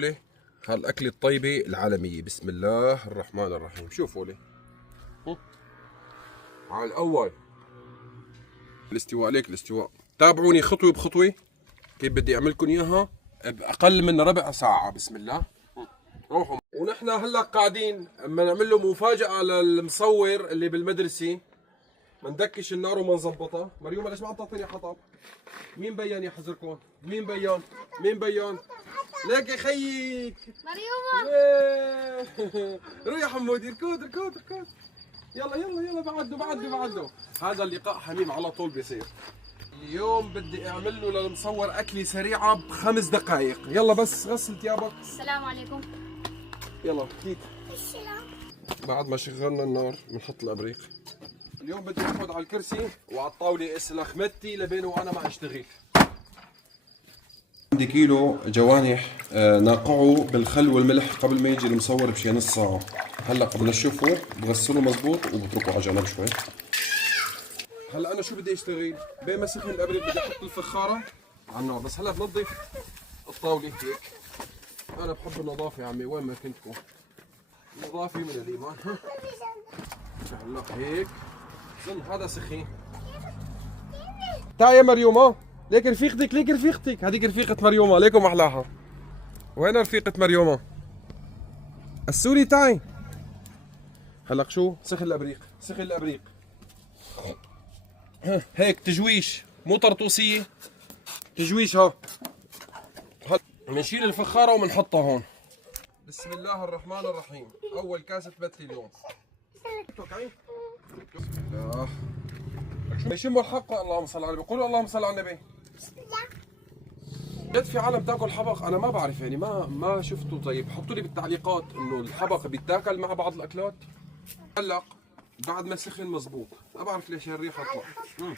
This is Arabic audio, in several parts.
لي هالأكلة الطيبة العالمية. بسم الله الرحمن الرحيم. شوفوا لي على الأول الاستواء، عليك الاستواء. تابعوني خطوة بخطوة كيف بدي أعملكم إياها بأقل من ربع ساعة. بسم الله. روحوا. ونحن هلا قاعدين اما نعمل له مفاجأة للمصور اللي بالمدرسة. مندكش النار وما نظبطها. مريومة ليش ما عم تعطيني حطب؟ مين بيان يا حزركم؟ مين بيان؟ مين بيان؟ ليك يا خيك مريومة. روح يا حمودي، اركض اركض اركض. يلا يلا يلا، بعده. هذا اللقاء حميم على طول بيصير. اليوم بدي اعمل له للمصور اكله سريعه ب5 دقائق. يلا بس غسل ثيابك. السلام عليكم. يلا كيك. بعد ما شغلنا النار بنحط الابريق. اليوم بدي اقعد على الكرسي وعلى الطاوله اسلخ متي لبين وانا ما اشتغل. عندي كيلو جوانح ناقعه بالخل والملح قبل ما يجي المصور بشي نص ساعة. هلا بنشفه بغسله مزبوط وبتركه على جنب شوي. هلا انا شو بدي اشتغل؟ بين ما سخن الابريق بدي احط الفخارة على النار. بس هلا بنظف الطاولة هيك. انا بحب النظافة يا عمي وين ما كنتكم. نظافة من الايمان. هلا هيك ظن هذا سخين. تعي يا مريومة، ليك رفيقتك، ليك رفيقتك، هذيك رفيقة مريومة، ليكم أحلاها. وين رفيقة مريومة؟ السوري تعي. هلق شو؟ سخن الأبريق، سخن الأبريق. هيك تجويش، مو طرطوسية، تجويش ها. بنشيل الفخارة وبنحطها هون. بسم الله الرحمن الرحيم. أول كاسة بتي اليوم. بسم الله. يشموا الحق. اللهم صل على النبي. قولوا اللهم صل على النبي. جد في عالم تاكل حبق؟ انا ما بعرف يعني ما شفته. طيب حطوا لي بالتعليقات انه الحبق بيتاكل مع بعض الاكلات. هلا بعد ما سخن مزبوط. ما بعرف ليش هالريحه طلع.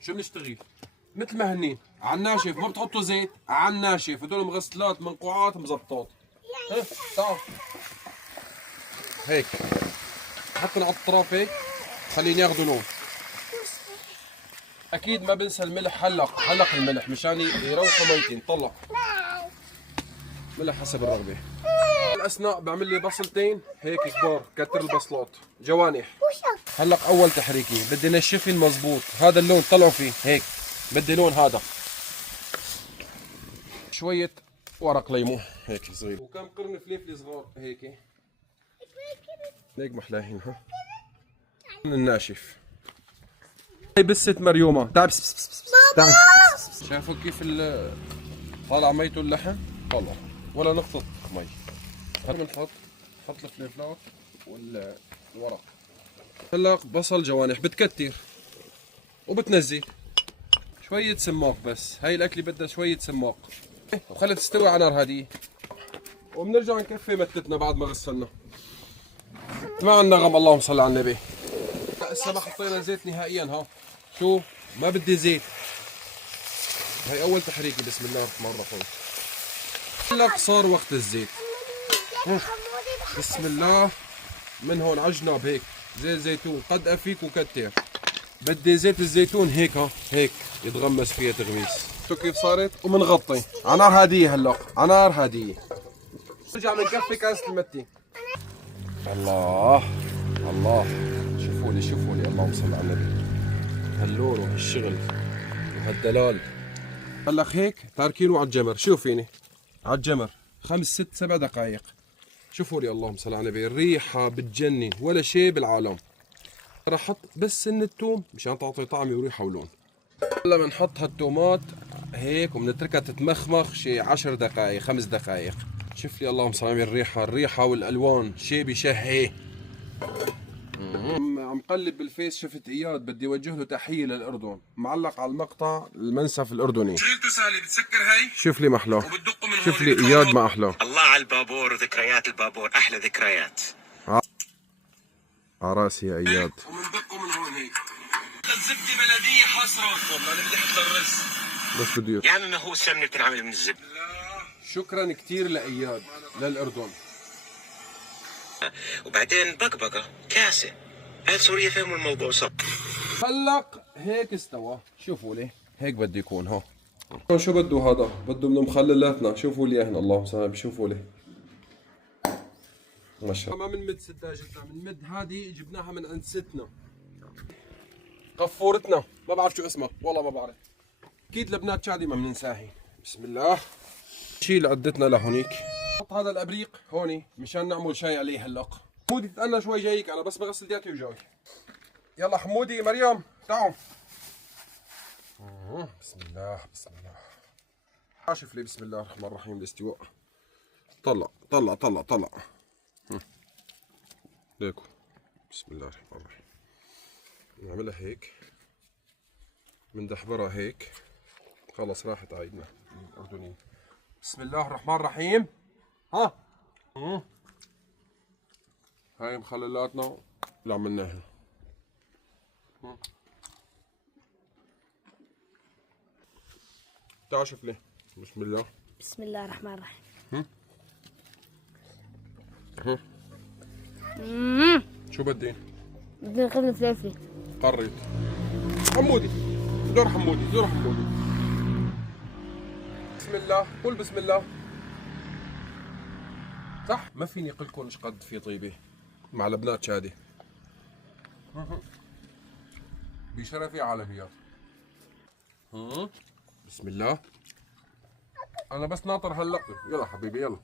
شو بنشتغل؟ مثل ما هنين على الناشف. ما بتحطوا زيت على الناشف. هدول مغسلات منقوعات مزبطات. تعال هيك حطنا على الطرف هيك خليني ياخذوا لون. اكيد ما بنسى الملح. حلق الملح مشان يروحوا ميتين. طلع ملح حسب الرغبه. الاثناء بعمل لي بصلتين هيك كبار. كتر البصلات جوانح. هلق اول تحريكي بدي نشفهم مزبوط. هذا اللون طلعوا فيه هيك. بدي لون هذا. شويه ورق ليمون هيك صغير. وكم قرن فلفل صغار هيك. هيك محلاهين. ها الناشف. هاي بسة مريومة. تعال تعال. شافوا كيف طالع ميته اللحم؟ طلع ولا نقطة مي. هلا بنحط الفلفلات والورق. هلا بصل جوانح بتكتر وبتنزل شوية سماق. بس هاي الأكلة بدها شوية سماق وخلها تستوي على نار هادية. وبنرجع نكفي متتنا بعد ما غسلنا. مع النغم. اللهم صل على النبي. هسه ما حطينا زيت نهائيا. ها شو ما بدي زيت. هاي اول تحريكي. بسم الله الرحمن الرحيم. لك صار وقت الزيت. بسم الله. من هون على جناب هيك زيت زيتون. قد افيك وكتر. بدي زيت الزيتون هيك. ها هيك يتغمس فيها تغميس. شو كيف صارت. ومنغطي على نار هاديه. هلا على نار هاديه. نرجع بنكفي كاسه المتي. الله الله. شوفوا لي اللهم صل على النبي. هاللون وهالشغل وهالدلال. هلا هيك تاركينه على الجمر. شوفيني على الجمر 5 6 7 دقائق. شوفوا لي اللهم صل على النبي. الريحه بتجنن ولا شيء بالعالم. راح احط بس سن الثوم مشان تعطي طعم وريحه ولون. هلا بنحط هالتومات هيك وبنتركها تتمخمخ شي 10 دقائق 5 دقائق. شوف لي اللهم صل على النبي. الريحه والالوان شيء بشهي. عم قلب بالفيس شفت اياد بدي اوجه له تحيه للاردن. معلق على المقطع المنسف الاردني. شغلته سهله. بتسكر هاي. شوف لي محلاه. وبتدقه من هون. شوف لي اياد ما احلاه. الله على البابور وذكريات البابور. احلى ذكريات. على راسي يا اياد. وبندقه من هون هيك. الزبده بلديه حصرا. والله انا بدي احط الرز. بس بده يا عمي ما هو السمنه بتنعمل من الزبده. شكرا كثير لاياد للاردن. وبعدين بقبقه كاسه. اهل سوريا فهموا الموضوع صح. هلق هيك استوى. شوفوا لي هيك بده يكون. هو شو بده هذا؟ بده من مخللاتنا، شوفوا لي اياهن اللهم صل، بشوفوا لي ما شاء الله. ما من مد سداجتنا، من مد هذه جبناها من عند ستنا قفورتنا، ما بعرف شو اسمها والله ما بعرف. اكيد لبنات شادي ما بننساهن. بسم الله. شيل عدتنا لهونيك. حط هذا الابريق هوني مشان نعمل شاي عليه هلا. حمودي تتأنى شوي جايك، انا بس بغسل دياتي وجاي. يلا حمودي مريم تعوا. بسم الله بسم الله. حاشف لي بسم الله الرحمن الرحيم الاستواء. طلع طلع طلع طلع. ليكو بسم الله الرحمن الرحيم. نعملها هيك، بندحبرها هيك، خلص راحت عايدنا الأردنية. بسم الله الرحمن الرحيم. ها هاي مخللاتنا اللي عملناها. تعال شوف لي. بسم الله. بسم الله الرحمن الرحيم. شو بدي؟ بدنا نقرن فليفلي. قريت حمودي، دور حمودي دور حمودي. بسم الله، قول بسم الله. صح؟ ما فيني اقول لكم ايش قد في طيبه مع لبنات شادي. بشرفي عالميات. بسم الله. انا بس ناطر هاللقطه. يلا حبيبي يلا.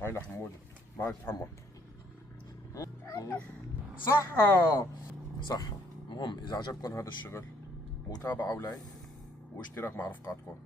هاي لحمودي ما يتحمل. صحة صحة. المهم إذا عجبكم هذا الشغل متابعة ولايك واشتراك مع رفقاتكم.